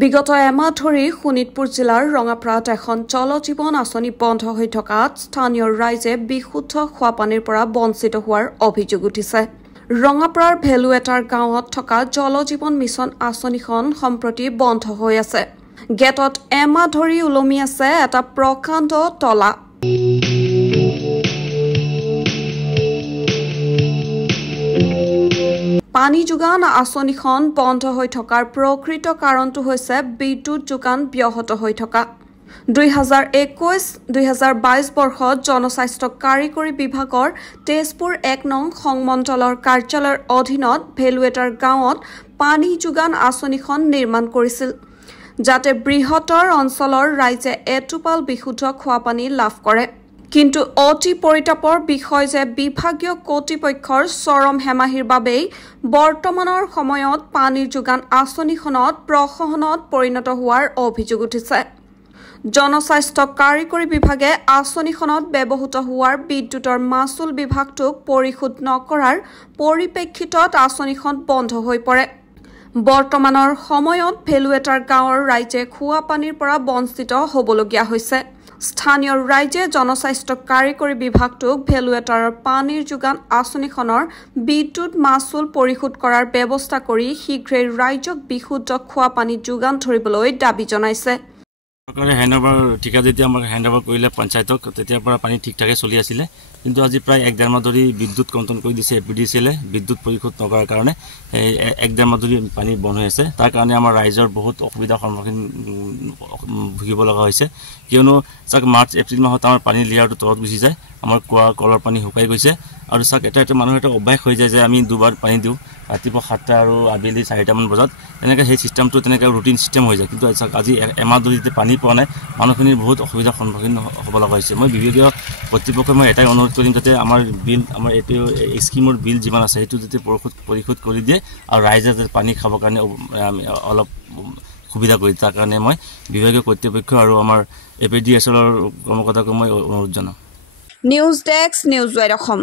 বিগত এমাহ ধৰি শোণিতপুৰ জিলাৰ ৰঙাপাৰাত এখন জলজীৱন আঁচনি বন্ধ হৈ থকাত স্থানীয় ৰাইজে বিশুদ্ধ খোৱাপানীৰ পৰা বঞ্চিত হোৱাৰ অভিযোগ উঠিছে। ৰঙাপাৰাৰ ভেলুৱেটাৰ গাঁৱত থকা জলজীৱন মিছন আঁচনিখন সম্প্ৰতি বন্ধ হৈ আছে। গেটত এমাহ ধৰি ওলমি আছে এটা প্ৰকাণ্ড তলা। পানী যোগান আঁচনিখন বন্ধ হৈ থকাৰ প্ৰকৃত কাৰণটো হৈছে বিদ্যুৎ যোগান ব্যাহত হৈ থকা। 2021-2022 বৰ্ষত জনস্বাস্থ্য কাৰিকৰী বিভাগৰ তেজপুৰ 1 নং সংমণ্ডলৰ কাৰ্যালয়ৰ অধীনত ভেলুৱেটাৰ গাঁৱত পানী যোগান আঁচনিখন নিৰ্মাণ কৰিছিল, যাতে বৃহত্তৰ অঞ্চলৰ ৰাইজে এটোপাল বিশুদ্ধ খোৱাপানী লাভ কৰে। কিন্তু অতি পৰিতাপৰ বিষয় যে বিভাগীয় কৰ্তৃপক্ষৰ চৰম হেমাহিৰ বাবেই বৰ্তমানৰ সময়ত পানীৰ যোগান আঁচনিখনত প্ৰহসনত পৰিণত হোৱাৰ অভিযোগ উঠিছে। জনস্বাস্থ্য কাৰিকৰী বিভাগে আঁচনিখনত ব্যৱহৃত হোৱাৰ বিদ্যুতৰ মাচুল বিভাগটোক পৰিশোধ নকৰাৰ পৰিপ্ৰেক্ষিতত আঁচনিখন বন্ধ হৈ পৰে। বৰ্তমানৰ সময়ত ভেলুৱেটাৰ গাঁৱৰ ৰাইজে খোৱা পানীৰ পৰা বঞ্চিত হ'বলগীয়া হৈছে। স্থানীয় ৰাইজে জনস্বাস্থ্য কাৰিকৰী বিভাগটোক ভেলুৱেটাৰৰ পানীৰ যোগান আঁচনিখনৰ বিদ্যুৎ মাচুল পৰিশোধ কৰাৰ ব্যৱস্থা কৰি শীঘ্ৰেই ৰাইজক বিশুদ্ধ খোৱা পানী যোগান ধৰিবলৈ দাবী জনাইছে। চৰকাৰে হেণ্ডঅভাৰ ঠিকা যেতিয়া আমাক হেণ্ডঅভাৰ কৰিলে পঞ্চায়তক, তেতিয়াৰ পৰা পানী ঠিক ঠাকে চলি আছিলে। কিন্তু আজি প্ৰায় 1-1.5 মাহ ধৰি বিদ্যুৎ কণ্টন কৰি দিছে এপিডিচিএলে বিদ্যুৎ পৰিশোধ নকৰাৰ কাৰণে 1-1.5 মাহ ধৰি পানী বন্ধ হৈ আছে। তাৰ কাৰণে আমাৰ ৰাইজৰ বহুত অসুবিধাৰ সন্মুখীন ভুগিব লগা হৈছে। কিয়নো চাওক মাৰ্চ-এপ্ৰিল মাহত আমাৰ পানী লেয়াৰটো তলত গুচি যায়, আমাৰ কলৰ পানী শুকাই গৈছে। আৰু চাওক এটা মানুহৰ এটা অভ্যাস হৈ যায় যে আমি দুবাৰ পানী দিওঁ, ৰাতিপুৱা 7টা আৰু আবেলি 4টামান বজাত। তেনেকৈ সেই চিষ্টেমটো তেনেকৈ ৰুটিন চিষ্টেম হৈ যায়। কিন্তু চাওক আজি এমাহ ধৰি যেতিয়া পানী পোৱা নাই, মানুহখিনিৰ বহুত অসুবিধাৰ সন্মুখীন হ'ব লগা হৈছে। মই বিভাগীয় কৰ্তৃপক্ষক মই এটাই অনুৰোধ কৰিম, যাতে আমাৰ এইটো স্কিমৰ বিল যিমান আছে সেইটো যাতে পৰিশোধ কৰি দিয়ে আৰু ৰাইজে যাতে পানী খাবৰ কাৰণে অলপ সুবিধা কৰি, তাৰ কাৰণে মই বিভাগীয় কৰ্তৃপক্ষ আৰু আমাৰ এপিডিচিএলৰ কৰ্মকৰ্তাক মই অনুৰোধ জনাম। News desk, news wide Assam.